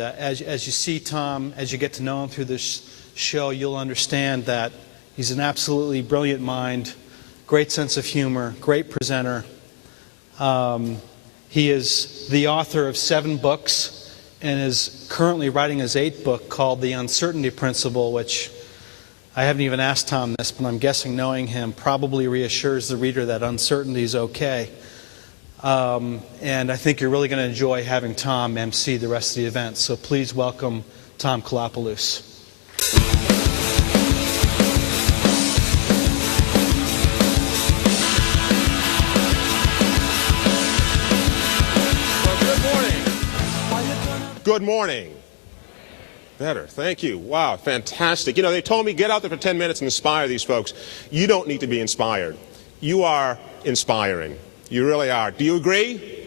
As you see Tom, as you get to know him through this show, you'll understand that he's an absolutely brilliant mind, great sense of humor, great presenter. He is the author of 7 books and is currently writing his 8th book called The Uncertainty Principle, which I haven't even asked Tom this, but I'm guessing knowing him probably reassures the reader that uncertainty is okay. And I think you're really going to enjoy having Tom MC the rest of the event. So please welcome Tom Koulopoulos. Good morning. Better. Thank you. Wow, fantastic. You know, they told me get out there for 10 minutes and inspire these folks. You don't need to be inspired. You are inspiring. You really are. Do you agree?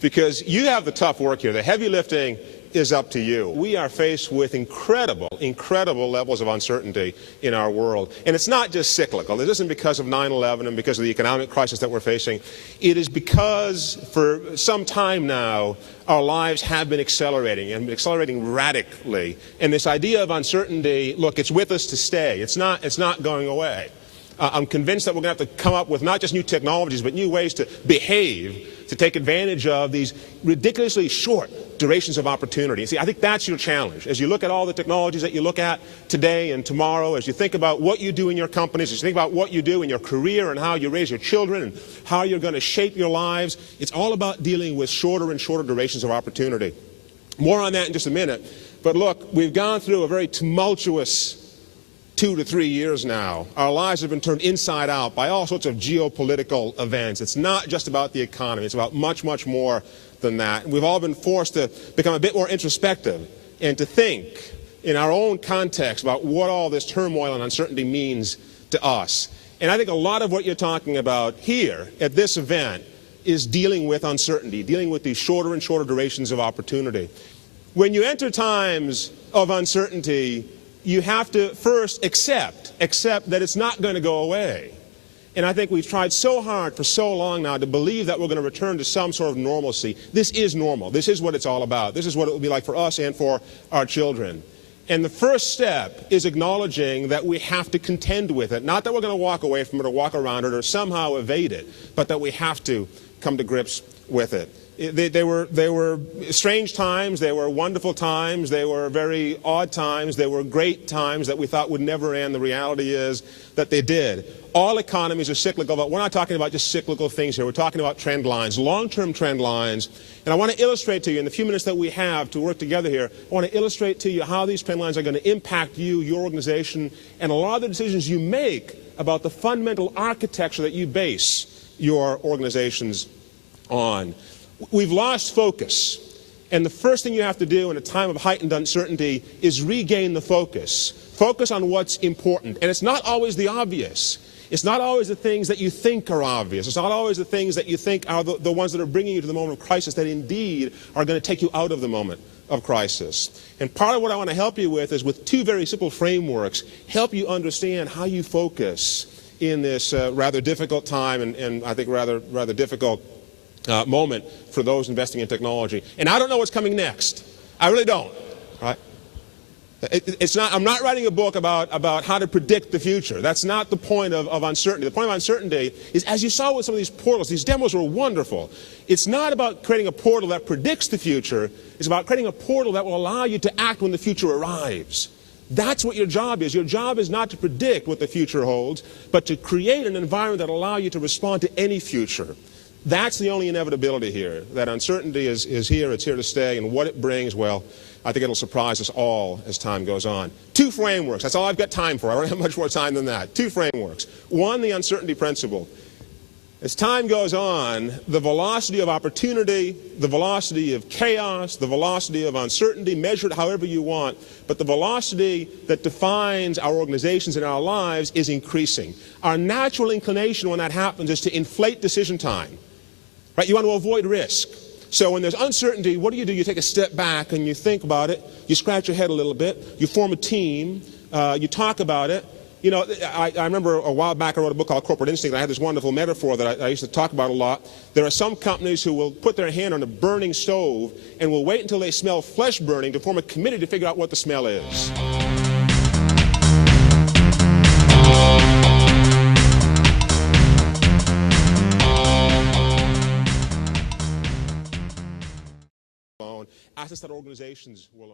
Because you have the tough work here. The heavy lifting is up to you. We are faced with incredible levels of uncertainty in our world. And it's not just cyclical. It isn't because of 9/11 and because of the economic crisis that we're facing. It is because for some time now, our lives have been accelerating and accelerating radically. And this idea of uncertainty, look, it's with us to stay. It's not going away. I'm convinced that we're going to have to come up with not just new technologies, but new ways to behave, to take advantage of these ridiculously short durations of opportunity. See, I think that's your challenge. As you look at all the technologies that you look at today and tomorrow, as you think about what you do in your companies, as you think about what you do in your career and how you raise your children and how you're going to shape your lives, it's all about dealing with shorter and shorter durations of opportunity. More on that in just a minute. But look, we've gone through a very tumultuous 2 to 3 years now. Our lives have been turned inside out by all sorts of geopolitical events. It's not just about the economy. It's about much, much more than that. And we've all been forced to become a bit more introspective and to think in our own context about what all this turmoil and uncertainty means to us. And I think a lot of what you're talking about here at this event is dealing with uncertainty, dealing with these shorter and shorter durations of opportunity. When you enter times of uncertainty, you have to first accept that it's not going to go away. And I think we've tried so hard for so long now to believe that we're going to return to some sort of normalcy. This is normal. This is what it's all about. This is what it will be like for us and for our children. And the first step is acknowledging that we have to contend with it. Not that we're going to walk away from it or walk around it or somehow evade it, but that we have to come to grips with it. They were strange times, they were wonderful times, they were very odd times, they were great times that we thought would never end. The reality is that they did. All economies are cyclical, but we're not talking about just cyclical things here. We're talking about trend lines, long-term trend lines. And I want to illustrate to you, in the few minutes that we have to work together here, I want to illustrate to you how these trend lines are going to impact you, your organization, and a lot of the decisions you make about the fundamental architecture that you base your organizations on. We've lost focus, and the first thing you have to do in a time of heightened uncertainty is regain the focus. Focus on what's important, and it's not always the obvious. It's not always the things that you think are obvious. It's not always the things that you think are the ones that are bringing you to the moment of crisis that indeed are going to take you out of the moment of crisis. And part of what I want to help you with is with 2 very simple frameworks, help you understand how you focus in this rather difficult time and I think rather difficult moment for those investing in technology. And I don't know what's coming next. I really don't. Right? I'm not writing a book about how to predict the future. That's not the point of uncertainty. The point of uncertainty is, as you saw with some of these portals, these demos were wonderful. It's not about creating a portal that predicts the future. It's about creating a portal that will allow you to act when the future arrives. That's what your job is. Your job is not to predict what the future holds, but to create an environment that will allow you to respond to any future. That's the only inevitability here. That uncertainty is here, it's here to stay, and what it brings, well, I think it'll surprise us all as time goes on. 2 frameworks, that's all I've got time for. I don't have much more time than that. 2 frameworks. 1, the uncertainty principle. As time goes on, the velocity of opportunity, the velocity of chaos, the velocity of uncertainty, measure it however you want, but the velocity that defines our organizations and our lives is increasing. Our natural inclination when that happens is to inflate decision time. Right? You want to avoid risk. So when there's uncertainty, what do? You take a step back and you think about it. You scratch your head a little bit. You form a team. You talk about it. You know, I remember a while back I wrote a book called Corporate Instinct. I had this wonderful metaphor that I used to talk about a lot. There are some companies who will put their hand on a burning stove and will wait until they smell flesh burning to form a committee to figure out what the smell is. I suspect organizations will